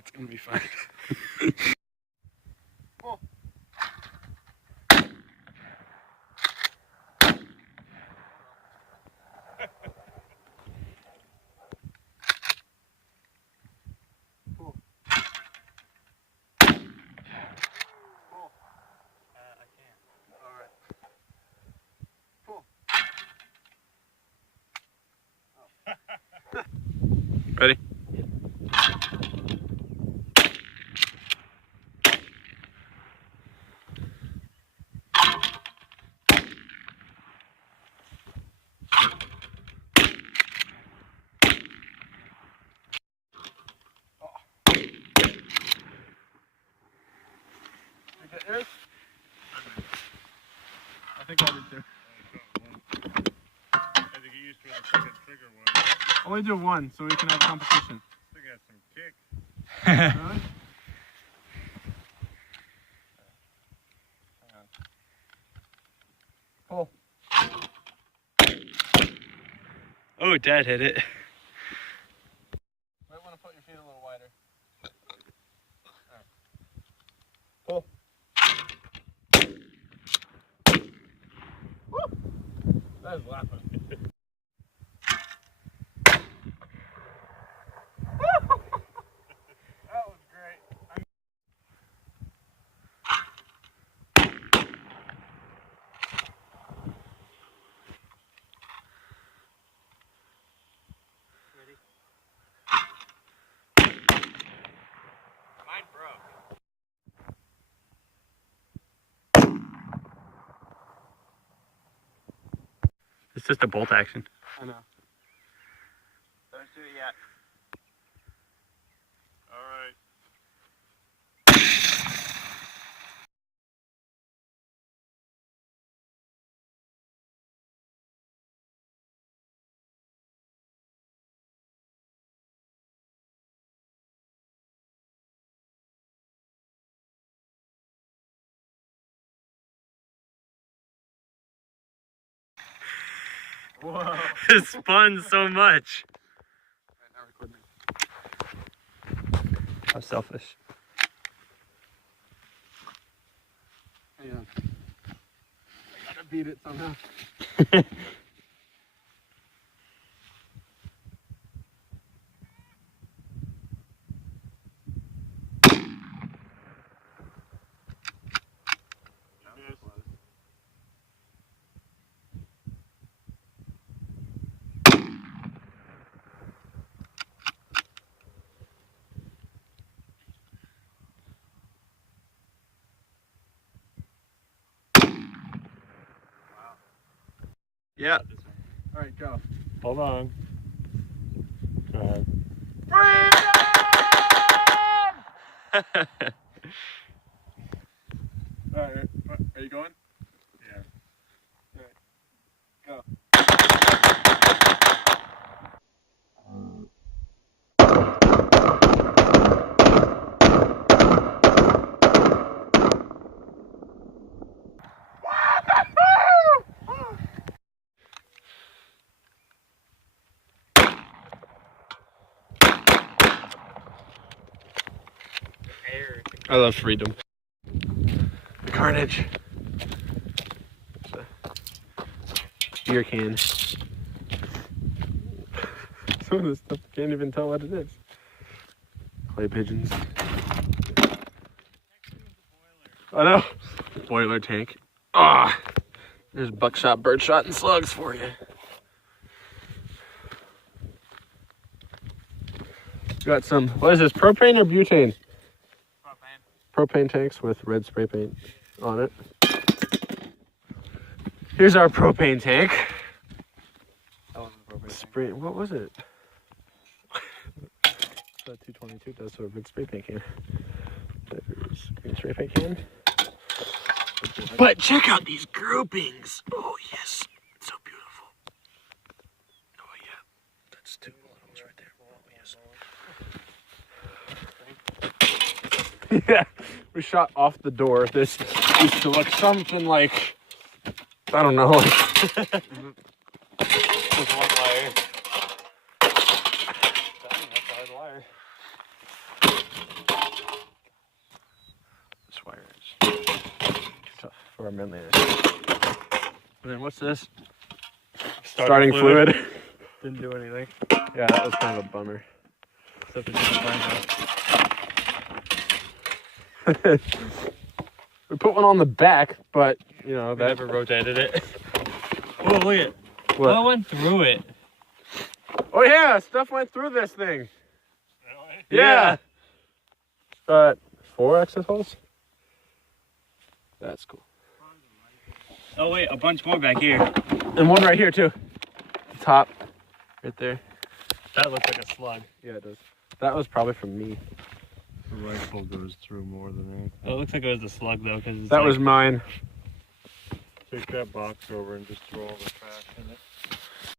That's gonna be fun. Oh. Ready? Yours? I think I did too. I had to get used to the second trigger one. Only do one so we can have competition. I think I have some kick. Really? Pull. Oh, Dad hit it. Might want to put your feet a little wider. Right. Pull. Woo! That is laughing. That was great. Mine broke. It's just a bolt action. I know. Don't do it yet. All right. Whoa. It spun so much. How selfish. Hang on. I gotta beat it somehow. Yeah. All right, go. Hold on. Go ahead. All right, are you going? Yeah. All right, go. I love freedom. The carnage. Beer can. Some of this stuff I can't even tell what it is. Clay pigeons. I know. Boiler tank. Ah, there's buckshot, birdshot, and slugs for you. Got some. What is this? Propane or butane? Propane tanks with red spray paint on it. Here's our propane tank. That wasn't a propane Spray. What was it? That 222 does a red spray paint can. There's green spray paint can. But check out these groupings. Oh yes, it's so beautiful. Oh yeah, that's two bottles right there. Oh yes. Yeah, we shot off the door. This used to look something like, I don't know. Just one wire. That's a hard wire. this? Starting fluid. Didn't do anything. Yeah, that was kind of a bummer. Except it didn't find out. We put one on the back, but you know We that. never rotated it. Oh, look at What? I went through it. Oh yeah, stuff went through this thing. Really? Yeah. 4 exit holes. That's cool. Oh wait, a bunch more back here. And one right here too. Top, right there. That looks like a slug. Yeah, it does. That was probably from me. The rifle goes through more than anything. Oh, it looks like it was a slug though, because That was mine. Take that box over and just throw all the trash in it.